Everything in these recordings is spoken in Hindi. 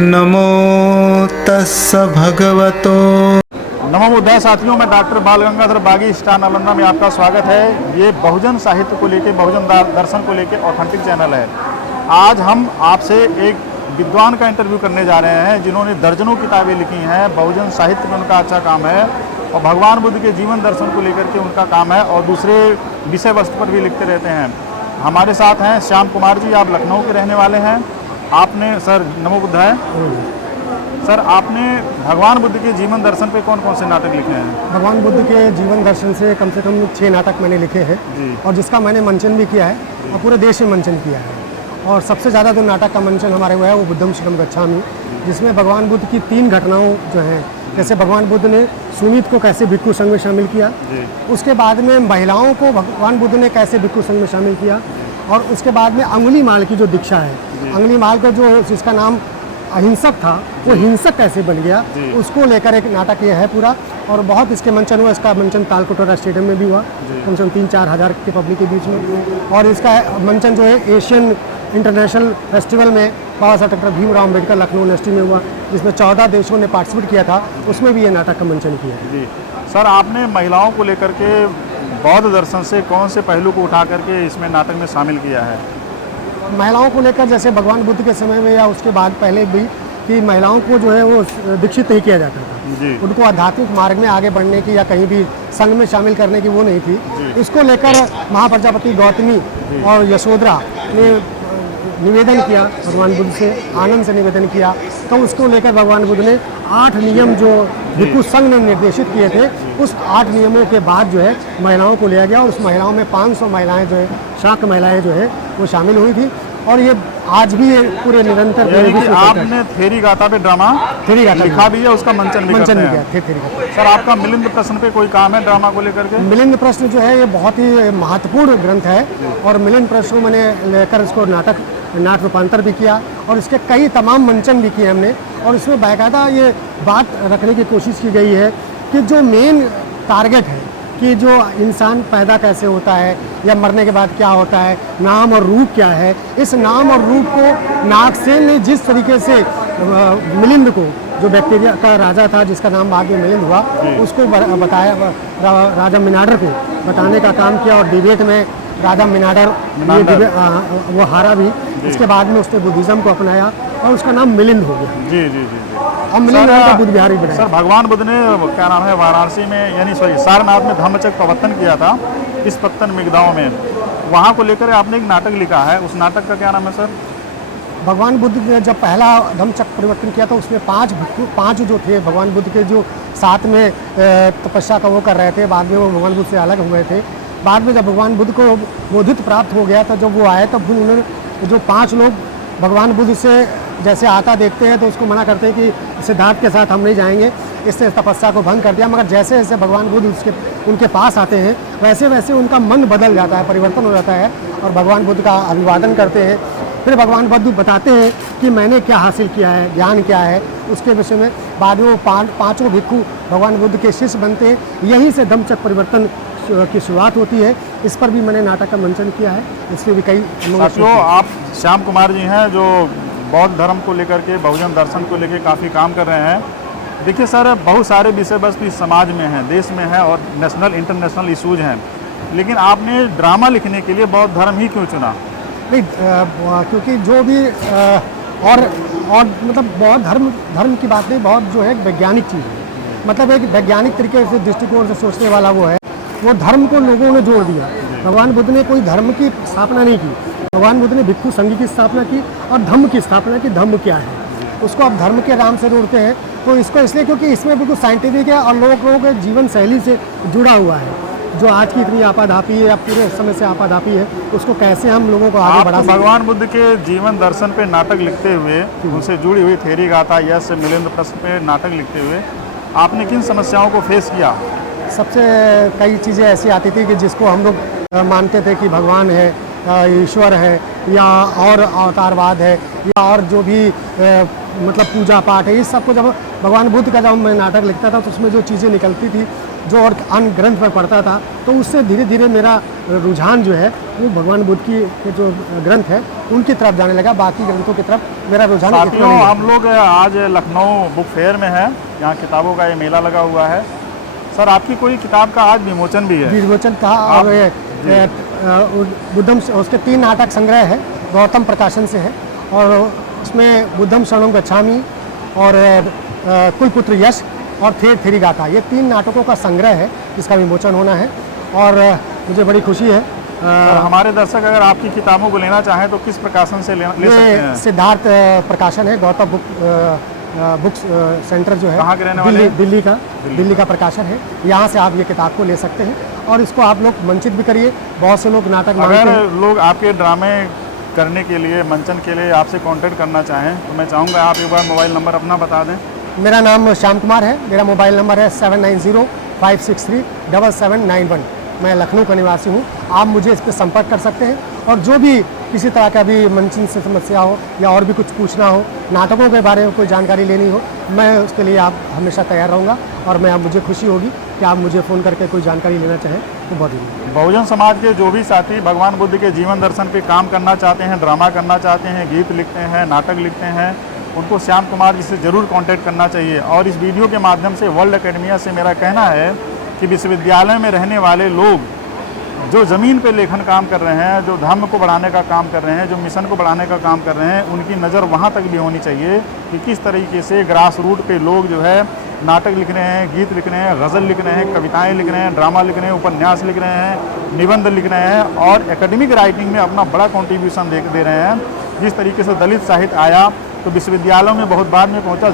नमो तस्स भगवतो। नमो बुद्धाय। साथियों, मैं डॉक्टर बाल गंगाधर बागी स्टार नालंदा में आपका स्वागत है। ये बहुजन साहित्य को लेके, बहुजन दर्शन को लेके ऑथेंटिक चैनल है। आज हम आपसे एक विद्वान का इंटरव्यू करने जा रहे हैं जिन्होंने दर्जनों किताबें लिखी हैं। बहुजन साहित्य में उनका अच्छा काम है और भगवान बुद्ध के जीवन दर्शन को लेकर के उनका काम है और दूसरे विषय वस्तु पर भी लिखते रहते हैं। हमारे साथ हैं श्याम कुमार जी। आप लखनऊ के रहने वाले हैं। आपने सर, नमो बुद्धाय। सर, आपने भगवान बुद्ध के जीवन दर्शन पे कौन कौन से नाटक लिखे हैं? भगवान बुद्ध के जीवन दर्शन से कम 6 नाटक मैंने लिखे हैं और जिसका मैंने मंचन भी किया है और पूरे देश में मंचन किया है। और सबसे ज़्यादा जो नाटक का मंचन हमारे हुआ है वो बुद्धम शरणं गच्छामि, जिसमें भगवान बुद्ध की 3 घटनाओं जो हैं, जैसे भगवान बुद्ध ने सुनीत को कैसे भिक्षु संघ में शामिल किया, उसके बाद में महिलाओं को भगवान बुद्ध ने कैसे भिक्षु संघ में शामिल किया, और उसके बाद में अंगुली माल की जो दीक्षा है, अंगुली माल को जो जिसका नाम अहिंसक था वो हिंसक कैसे बन गया, उसको लेकर एक नाटक ये है पूरा। और बहुत इसके मंचन हुआ। इसका मंचन तालकटोरा स्टेडियम में भी हुआ, कम से कम 3-4 हज़ार के पब्लिक के बीच में। और इसका मंचन जो है एशियन इंटरनेशनल फेस्टिवल में बाबा साहब डॉक्टर भीमराव अम्बेडकर लखनऊ यूनिवर्सिटी में हुआ, जिसमें 14 देशों ने पार्टिसिपेट किया था। उसमें भी ये नाटक का मंचन किया है। जी सर, आपने महिलाओं को लेकर के बौद्ध दर्शन से कौन से पहलू को उठा करके इसमें नाटक में शामिल किया है? महिलाओं को लेकर जैसे भगवान बुद्ध के समय में या उसके बाद पहले भी कि महिलाओं को जो है वो दीक्षित नहीं किया जाता था। उनको आध्यात्मिक मार्ग में आगे बढ़ने की या कहीं भी संघ में शामिल करने की वो नहीं थी। इसको लेकर महाप्रजापति गौतमी और यशोधरा ने निवेदन किया भगवान बुद्ध से, आनंद से निवेदन किया। तो उसको लेकर भगवान बुद्ध ने 8 नियम जो भिक्षु संघ ने निर्देशित किए थे, उस 8 नियमों के बाद जो है महिलाओं को लिया गया और उस महिलाओं में 500 महिलाएं जो है, शाक्त महिलाएं जो है वो शामिल हुई थी। और ये आज भी ये पूरे निरंतर आपने थेरी गाथा पे ड्रामा लिखा भी है, उसका मंचन भी करते हैं। सर, आपका मिलिंद प्रश्न पे कोई काम है ड्रामा को लेकर के? मिलिंद प्रश्न जो है ये बहुत ही महत्वपूर्ण ग्रंथ है और मिलिंद प्रश्न को मैंने लेकर इसको नाटक रूपांतर भी किया और इसके कई तमाम मंचन भी किए हमने। और इसमें बाकायदा ये बात रखने की कोशिश की गई है कि जो मेन टारगेट है कि जो इंसान पैदा कैसे होता है या मरने के बाद क्या होता है, नाम और रूप क्या है, इस नाम और रूप को नागसेन ने जिस तरीके से मिलिंद को, जो बैक्टीरिया का राजा था जिसका नाम बाद में मिलिंद हुआ, उसको बताया, राजा मिनाडर को बताने का काम किया। और डिबेट में राजा मिनाडर वो हारा भी। इसके बाद में उसने बुद्धिज़्म को अपनाया और उसका नाम मिलिंद हो गया। जी जी जी। और मिलिंद का बुद्ध विहारी बनाया। सर, भगवान बुद्ध ने क्या नाम है वाराणसी में, यानी सारनाथ में धम्मचक्र प्रवर्तन किया था, इस पत्तन मिगदाओं में। वहाँ को लेकर आपने एक नाटक लिखा है, उस नाटक का क्या नाम है सर? भगवान बुद्ध ने जब पहला धम्मचक्र परिवर्तन किया था उसमें 5 जो थे भगवान बुद्ध के, जो साथ में तपस्या का वो कर रहे थे, बाद में वो भगवान बुद्ध से अलग हुए थे। बाद में जब भगवान बुद्ध को बोधित प्राप्त हो गया था, जब वो आए तब उन्होंने जो 5 लोग भगवान बुद्ध से जैसे आता देखते हैं तो उसको मना करते हैं कि सिद्धार्थ के साथ हम नहीं जाएंगे, इससे तपस्या को भंग कर दिया। मगर जैसे जैसे भगवान बुद्ध उनके पास आते हैं वैसे वैसे उनका मन बदल जाता है, परिवर्तन हो जाता है और भगवान बुद्ध का अभिवादन करते हैं। फिर भगवान बुद्ध बताते हैं कि मैंने क्या हासिल किया है, ज्ञान क्या है, उसके विषय में। बाद में वो 5 भिक्षु भगवान बुद्ध के शिष्य बनते हैं। यहीं से धम्मचक्र परिवर्तन की शुरुआत होती है। इस पर भी मैंने नाटक का मंचन किया है। इसमें भी कई साथियों, आप श्याम कुमार जी हैं जो बौद्ध धर्म को लेकर के, बहुजन दर्शन को लेकर काफ़ी काम कर रहे हैं। देखिए सर, बहुत सारे विषय वस्तु इस समाज में हैं, देश में है और नेशनल इंटरनेशनल इशूज़ हैं, लेकिन आपने ड्रामा लिखने के लिए बौद्ध धर्म ही क्यों चुना? नहीं, क्योंकि जो भी और मतलब बौद्ध धर्म की बात नहीं, बहुत जो है वैज्ञानिक चीज़ है। मतलब एक वैज्ञानिक तरीके से, दृष्टिकोण से सोचने वाला वो है। वो धर्म को लोगों ने जोड़ दिया। भगवान बुद्ध ने कोई धर्म की स्थापना नहीं की। भगवान बुद्ध ने भिक्षु संघ की स्थापना की और धम्म की स्थापना की। धम्म क्या है, उसको आप धर्म के नाम से जोड़ते हैं। तो इसको इसलिए क्योंकि इसमें बिल्कुल साइंटिफिक है और लोगों के जीवन शैली से जुड़ा हुआ है। जो आज की इतनी आपाधापी है या पूरे समय से आपाधापी है, उसको कैसे हम लोगों को आगे बढ़ा सकते हैं। भगवान बुद्ध के जीवन दर्शन पे नाटक लिखते हुए, उनसे जुड़ी हुई थेरी गाथा, यश, मिलिंद प्रश्न पे नाटक लिखते हुए आपने किन समस्याओं को फेस किया? सबसे कई चीज़ें ऐसी आती थी कि जिसको हम लोग मानते थे कि भगवान है, ईश्वर है या और अवतारवाद है, या और जो भी मतलब पूजा पाठ है, इस सबको जब भगवान बुद्ध का जब मैं नाटक लिखता था तो उसमें जो चीज़ें निकलती थी, जो और अन्य ग्रंथ में पढ़ता था, तो उससे धीरे धीरे मेरा रुझान जो है वो भगवान बुद्ध की के जो ग्रंथ है उनकी तरफ जाने लगा। बाकी ग्रंथों की तरफ मेरा रुझान इतना साथियों, नहीं है। हम लोग आज लखनऊ बुक फेयर में हैं, यहाँ किताबों का ये मेला लगा हुआ है। सर, आपकी कोई किताब का आज विमोचन भी है? विमोचन था और बुद्धम उसके 3 नाटक संग्रह है, गौतम प्रकाशन से है, और उसमें बुद्धम शरणं गच्छामि और कुलपुत्र यश और थेरी गाथा, ये 3 नाटकों का संग्रह है जिसका विमोचन होना है और मुझे बड़ी खुशी है। सर, हमारे दर्शक अगर आपकी किताबों को लेना चाहें तो किस प्रकाशन से ले सकते हैं? सिद्धार्थ प्रकाशन है, गौतम बुक सेंटर जो है, कहाँ के रहने वाले हैं? दिल्ली का प्रकाशन है। यहाँ से आप ये किताब को ले सकते हैं और इसको आप लोग मंचित भी करिए। बहुत से लोग नाटक मांगते हैं। अगर लोग आपके ड्रामे करने के लिए, मंचन के लिए आपसे कांटेक्ट करना चाहें तो मैं चाहूँगा आप एक बार मोबाइल नंबर अपना बता दें। मेरा नाम श्याम कुमार है, मेरा मोबाइल नंबर है 7905637791। मैं लखनऊ का निवासी हूँ। आप मुझे इस पर संपर्क कर सकते हैं और जो भी किसी तरह का भी मंचन से समस्या हो या और भी कुछ पूछना हो, नाटकों के बारे में कोई जानकारी लेनी हो, मैं उसके लिए आप हमेशा तैयार रहूँगा और मैं मुझे खुशी होगी कि आप मुझे फ़ोन करके कोई जानकारी लेना चाहें तो बहुत ही। बहुजन समाज के जो भी साथी भगवान बुद्ध के जीवन दर्शन पे काम करना चाहते हैं, ड्रामा करना चाहते हैं, गीत लिखते हैं, नाटक लिखते हैं, उनको श्याम कुमार जी से ज़रूर कांटेक्ट करना चाहिए। और इस वीडियो के माध्यम से वर्ल्ड एकेडमिया से मेरा कहना है कि विश्वविद्यालय में रहने वाले लोग जो ज़मीन पे लेखन काम कर रहे हैं, जो धर्म को बढ़ाने का काम कर रहे हैं, जो मिशन को बढ़ाने का काम कर रहे हैं, उनकी नज़र वहाँ तक भी होनी चाहिए कि किस तरीके से ग्रास रूट पे लोग जो है नाटक लिख रहे हैं, गीत लिख रहे हैं, गज़ल लिख रहे हैं, कविताएं लिख रहे हैं, ड्रामा लिख रहे हैं, उपन्यास लिख रहे हैं, निबंध लिख रहे हैं और एकेडमिक राइटिंग में अपना बड़ा कॉन्ट्रीब्यूशन दे रहे हैं। जिस तरीके से दलित साहित्य आया तो विश्वविद्यालयों में बहुत बाद में पहुँचा,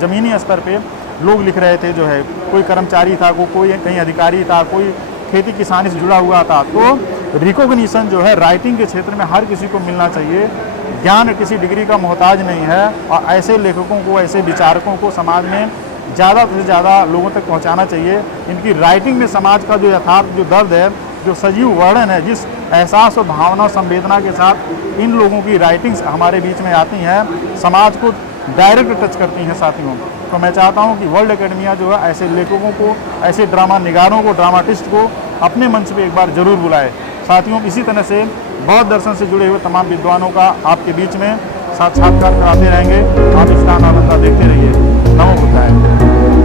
ज़मीनी स्तर पर लोग लिख रहे थे, जो है कोई कर्मचारी था, कोई कहीं अधिकारी था, कोई खेती किसानी से जुड़ा हुआ था। तो रिकॉग्निशन जो है राइटिंग के क्षेत्र में हर किसी को मिलना चाहिए। ज्ञान किसी डिग्री का मोहताज नहीं है और ऐसे लेखकों को, ऐसे विचारकों को समाज में ज़्यादा से ज़्यादा लोगों तक पहुंचाना चाहिए। इनकी राइटिंग में समाज का जो यथार्थ जो दर्द है, जो सजीव वर्णन है, जिस एहसास और भावना संवेदना के साथ इन लोगों की राइटिंग्स हमारे बीच में आती हैं, समाज को डायरेक्ट टच करती हैं साथियों। तो मैं चाहता हूं कि वर्ल्ड एकेडमिया जो है ऐसे लेखकों को, ऐसे ड्रामा निगारों को, ड्रामाटिस्ट को अपने मंच पे एक बार जरूर बुलाए। साथियों, इसी तरह से बौद्ध दर्शन से जुड़े हुए तमाम विद्वानों का आपके बीच में साक्षात्कार कराते रहेंगे। आप स्टार नालंदा देखते रहिए। नमो बुद्धाय।